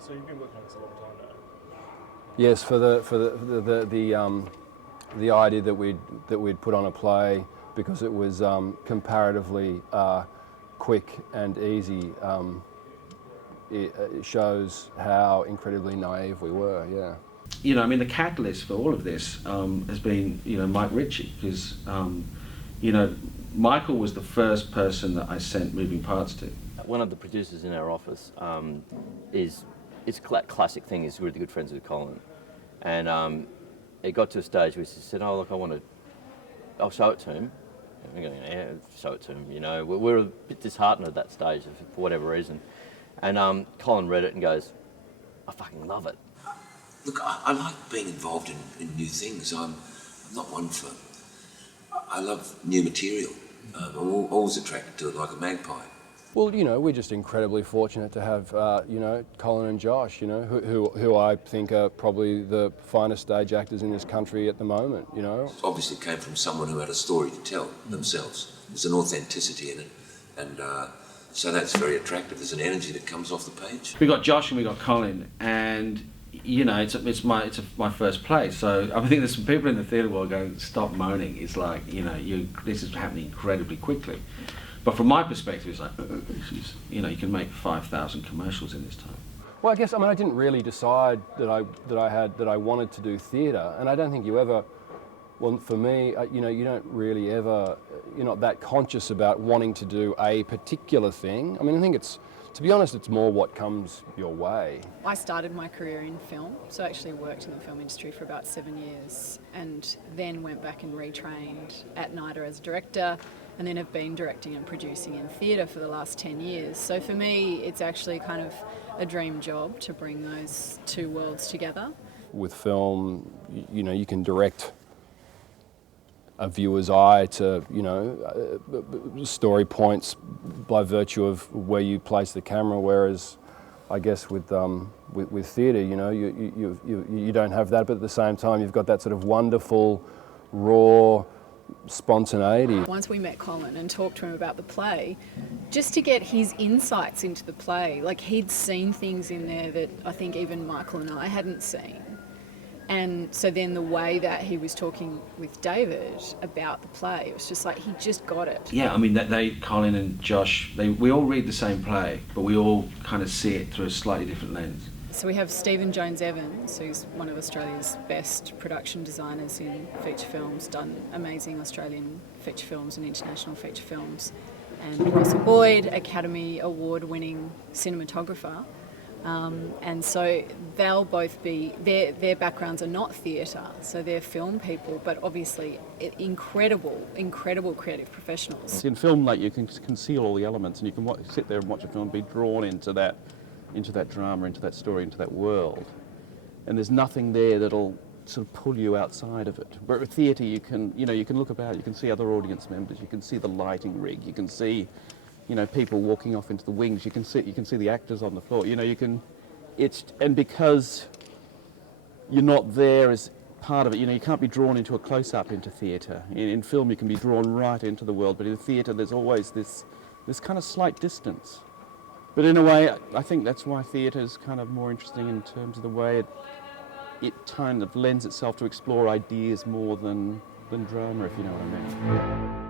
So you've been working on this a long time now. Yes, for the idea that we'd put on a play because it was comparatively quick and easy. It shows how incredibly naive we were. Yeah. You know, I mean, the catalyst for all of this has been, you know, Mike Ritchie, because, you know, Michael was the first person that I sent moving parts to. One of the producers in our office it's a classic thing, is really good friends with Colin. And it got to a stage where he said, oh, look, I'll show it to him. And I'm going, yeah, show it to him, you know. We were a bit disheartened at that stage for whatever reason. And Colin read it and goes, I fucking love it. Look, I like being involved in new things. I'm not one for... I love new material. I'm always attracted to it like a magpie. Well, you know, we're just incredibly fortunate to have, you know, Colin and Josh, you know, who I think are probably the finest stage actors in this country at the moment, you know. Obviously it came from someone who had a story to tell themselves. There's an authenticity in it, and so that's very attractive. There's an energy that comes off the page. We got Josh and we got Colin, and you know, it's my first play. So I think there's some people in the theatre world going, stop moaning. It's like, you know, this is happening incredibly quickly. But from my perspective, it's like, you know, you can make 5,000 commercials in this time. Well, I guess, I mean, I didn't really decide that I wanted to do theatre, and I don't think you ever. Well, for me, you know, you don't really ever. You're not that conscious about wanting to do a particular thing. I mean, I think it's, to be honest, it's more what comes your way. I started my career in film, so I actually worked in the film industry for about 7 years, and then went back and retrained at NIDA as a director, and then have been directing and producing in theatre for the last 10 years. So for me, it's actually kind of a dream job to bring those two worlds together. With film, you know, you can direct a viewer's eye to, you know, story points by virtue of where you place the camera, whereas I guess with theatre, you know, you don't have that, but at the same time you've got that sort of wonderful, raw spontaneity. Once we met Colin and talked to him about the play, just to get his insights into the play, like he'd seen things in there that I think even Michael and I hadn't seen. And so then the way that he was talking with David about the play, it was just like he just got it. Yeah, I mean, Colin and Josh, we all read the same play, but we all kind of see it through a slightly different lens. So we have Stephen Jones-Evans, who's one of Australia's best production designers in feature films, done amazing Australian feature films and international feature films. And Russell Boyd, Academy Award-winning cinematographer. And so they'll both be, their backgrounds are not theatre, so they're film people, but obviously incredible creative professionals. In film, like, you can see all the elements, and you can sit there and watch a film and be drawn into that drama, into that story, into that world. And there's nothing there that'll sort of pull you outside of it. But with theatre, you can look about, you can see other audience members, you can see the lighting rig, you can see, you know, people walking off into the wings, you can see the actors on the floor, you know, and because you're not there as part of it, you know, you can't be drawn into a close-up into theatre. In film, you can be drawn right into the world, but in theatre, there's always this kind of slight distance. But in a way, I think that's why theatre is kind of more interesting in terms of the way it kind of lends itself to explore ideas more than drama, if you know what I mean.